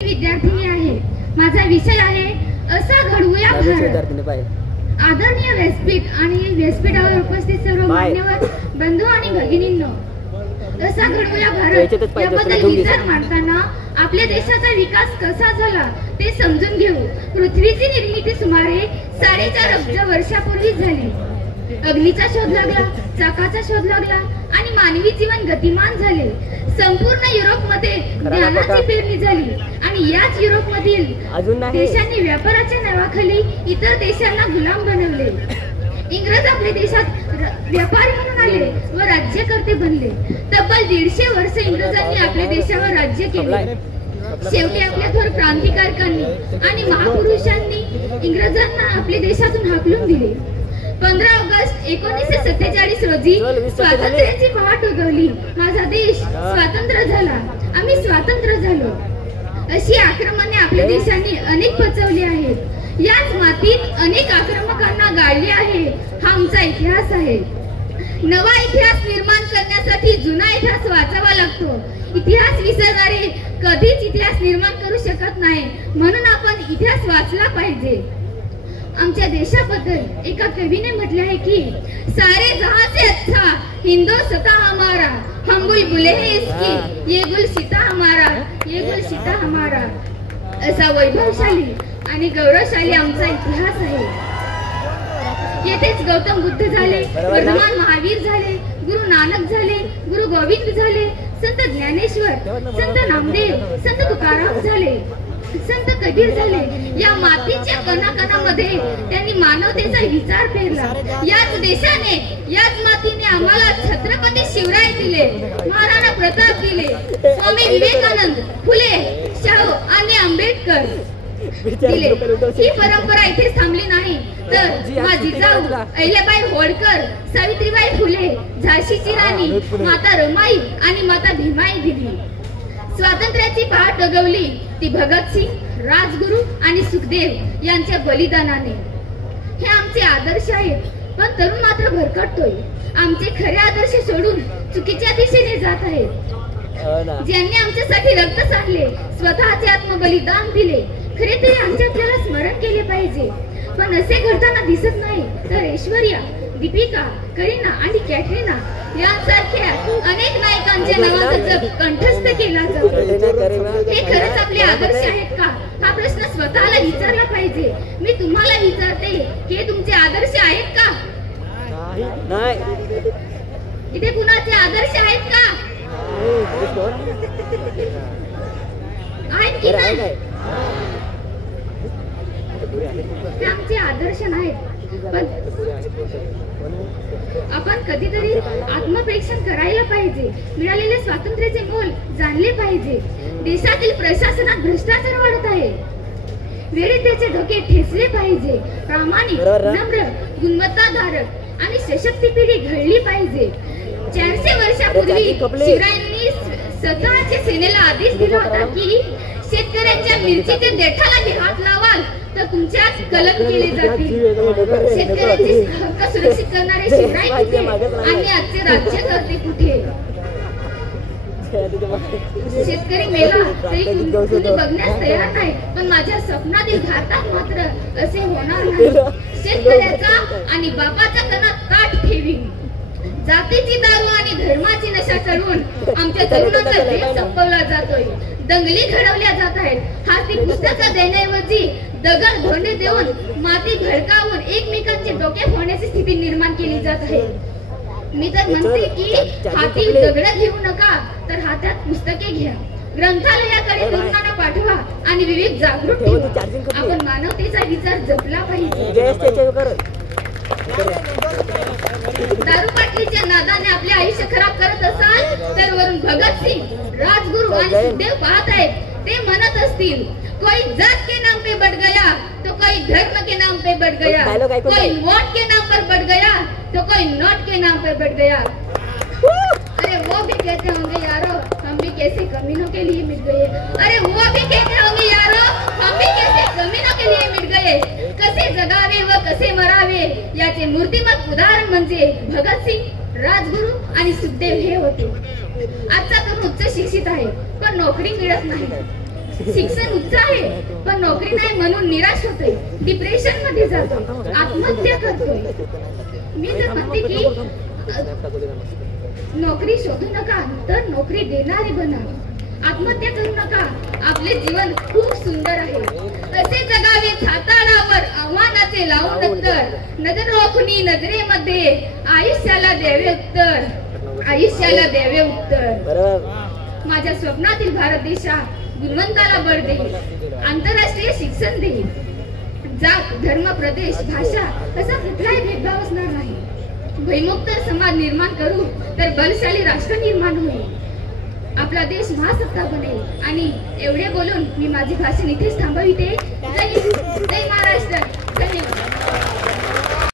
विद्यार्थिनी आहे। माझा विषय आहे असा घडवूया भारत। आदरणीय व्यासपीठ आणि व्यासपीठावर उपस्थित सर्व मान्यवर बंधू आणि भगिनींनो, असा घडवूया भारत याबद्दल विचार मांडताना आपल्या देशाचा विकास कसा झाला ते समजून घेऊ। पृथ्वीची निर्मिती सुमारे 4.5 अब्ज वर्षापूर्वी झाली। अग्नीचा शोध लागला, चाकाचा शोध लागला आणि मानवी जीवन गतिमान झाले। संपूर्ण युरोपमध्ये ज्ञानाची पेरणी झाली आणि याच युरोपमधील देशांनी व्यापाराच्या नावाखाली इतर देशांना गुलाम बनवले। इंग्रज आपल्या देशात व्यापारी म्हणून आले व राज्यकर्ते बनले। तब्बल 150 वर्ष इंग्रजांनी आपल्या देशावर राज्य केले। शेवटी आपल्या थोर क्रांतिकारकांनी आणि महापुरुषांनी इंग्रजांना आपल्या देशातून हाकलून दिले। 15 ऑगस्ट 1947 रोजी स्वातंत्र्याची पहाट उगवली। माझा देश स्वतंत्र झाला, आम्ही स्वतंत्र झालो। अशी आक्रमणे आपल्या देशाने अनेक पचवली आहेत। याच मातीत अनेक आक्रमकांना गाळले आहे। हा आमचा इतिहास आहे। नवा इतिहास निर्माण करण्यासाठी जुना इतिहास वाचावा लागतो। इतिहास विसरणारे कधीच इतिहास निर्माण करू शकत नाही, म्हणून आपण इतिहास वाचला पाहिजे। आमच्या देशाबद्दल एका कवीने म्हटले आहे की सारे जहां से अच्छा हिंदुस्तान हमारा, हम बुलबुले हैं इसकी, ये गुलशिता हमारा, ये गुलशिता हमारा। असा वैभवशाली आणि गौरवशाली आमचा इतिहास आहे। येथेच गौतम बुद्ध झाले, वर्धमान महावीर झाले, गुरु नानक झाले, गुरु गोविंद झाले, संत ज्ञानेश्वर, संत नामदेव, संत तुकाराम झाले, संत कबीर झाले। या मातीच्या कणाकणामध्ये त्यांनी मानवतेचा विचार पेरला। याच देशाने, याच मातीने आम्हाला छत्रपती शिवराय दिले, महाराणा प्रताप दिले, स्वामी विवेकानंद, फुले, शाहू आणि आंबेडकर दिले। ही परंपरा इथेच थांबली नाही, तर माझी जाऊ अहिल्याबाई होळकर, सावित्रीबाई फुले, झाशीची राणी माता रमाई आणि माता भीमाई दिली। स्वातंत्र्याची पहाट उगवली ती भगतसिंग, राजगुरू आणि सुखदेव यांच्या बलिदानाने। हे आमचे आदर्श आहेत, पण तरुण मात्र भरकटतोय। आमचे खरे आदर्श सोडून चुकीच्या दिशेने जात आहेत। ज्यांनी आमच्यासाठी रक्त सांडले, स्वतःचे आत्मबलिदान दिले, खरे तरी आमचे आपल्याला स्मरण केले पाहिजे, पण असे घडताना दिसत नाही। तर ऐश्वर्या, दीपिका, करीना आणि कॅटरीना यांसारख्या अनेक नायकांच्या नावाचा जप कंठस्थ केला जातो। हे खरंच आपले आदर्श आहेत का? हा प्रश्न स्वतःला विचारला पाहिजे। मी तुम्हाला विचारते, हे तुमचे आदर्श आहेत का? नाही। इथे कुणाचे आदर्श आहेत का? आहेत की नाही? ते आमचे आदर्श नाहीत, पण आपण कधीतरी आत्मपरीक्षण करायला पाहिजे। मिळालेले स्वातंत्र्याचे मोल जाणले पाहिजे। देशातील प्रशासनात भ्रष्टाचार वाढत आहे, वेळेत त्याचे डोके ठेचले पाहिजे। प्रामाणिक, नम्र, गुणवत्ताधारक आणि सशक्त पिढी घडली पाहिजे। 400 वर्षापूर्वी शिवरायांनी स्वतःच्या सेनेला आदेश दिला होता की शेतकऱ्यांच्या मिरचीच्या देठाला हात लावाल तर तुमच्याच कलम केले जातील। शेतकऱ्यांचे हक्क सुरक्षित करणारे शिवराय कुठे आणि आजचे राज्यकर्ते कुठे? शेतकरी मेला तरी तुम्ही बघण्यास तयार नाही, पण माझ्या स्वप्नातील भारतात मात्र असे होणार नाही। शेतकऱ्याचा आणि बापाच्या कणात काठ ठेवीन। जातीची दारू आणि धर्माची नशा चढवून आमच्या तरुणांचा देश संपवला जातोय। दंगली घडवल्या जात आहेत। हाती पुस्तकं देण्याऐवजी दगड धोंडे देऊन, माती भडकावून एकमेकांचे डोके फोडण्याची स्थिती निर्माण केली जात आहे। मी तर म्हणते की हाती दगड घेऊ नका, तर हातात पुस्तके घ्या। ग्रंथालयाकडे तरुणांना पाठवा आणि विवेक जागृत ठेवा। आपण मानवतेचा विचार जपला पाहिजे। दारू बाटलीच्या नादाने आपले आयुष्य खराब करत असाल तर वरून भगतसिंग, राजगुरू आणि सुखदेव पाहत आहेत। ते म्हणत असतील, कोई जात के नाम पे बढ़ गया तो कोई धर्म के नाम पे बढ़ गया, कोई वोट के नाम पर बढ़ गया तो कोई नोट के नाम पे बढ़ गया। अरे वो भी कहते होंगे यारो, हम भी कैसे कमीनों के लिए मिट गए। अरे वो भी कहते होंगे यारो, हम भी कैसे कमीनों के लिए मिट गए। कसे जगावे व कसे मरावे याचे मूर्तिमत उदाहरण म्हणजे भगतसिंग, राजगुरू आणि सुखदेव हे होते। आजचा तरुण उच्च शिक्षित आहे, पण नोकरी मिळत नाही। शिक्षण उच्च आहे पण नोकरी नाही म्हणून निराश होतोय, डिप्रेशन मध्ये जातो, आत्महत्या करतोय. मी तर म्हणते की नोकरी शोधू नका तर नोकरी देणारी बना. आत्महत्या करू नका, आपले जीवन खूप सुंदर आहे. असे जगावे हाताळावर आव्हानाचे लावून दत्तर, नजर रोखणी नजरेमध्ये आयुष्याला द्यावे उत्तर, आयुष्याला द्यावे उत्तर. माझ्या स्वप्नातील भारत देशात गुणवंताला बळ देईल, आंतरराष्ट्रीय शिक्षण देईल. जात धर्म प्रदेश भाषा असा कुठलाही भेदभाव असणार नाही. भयमुक्त समाज निर्माण करू तर बलशाली राष्ट्र निर्माण होईल, आपला देश महासत्ता बनेल. आणि एवढे बोलून मी माझी भाषण इथेच थांबविते. जय हिंद, जय महाराष्ट्र, धन्यवाद.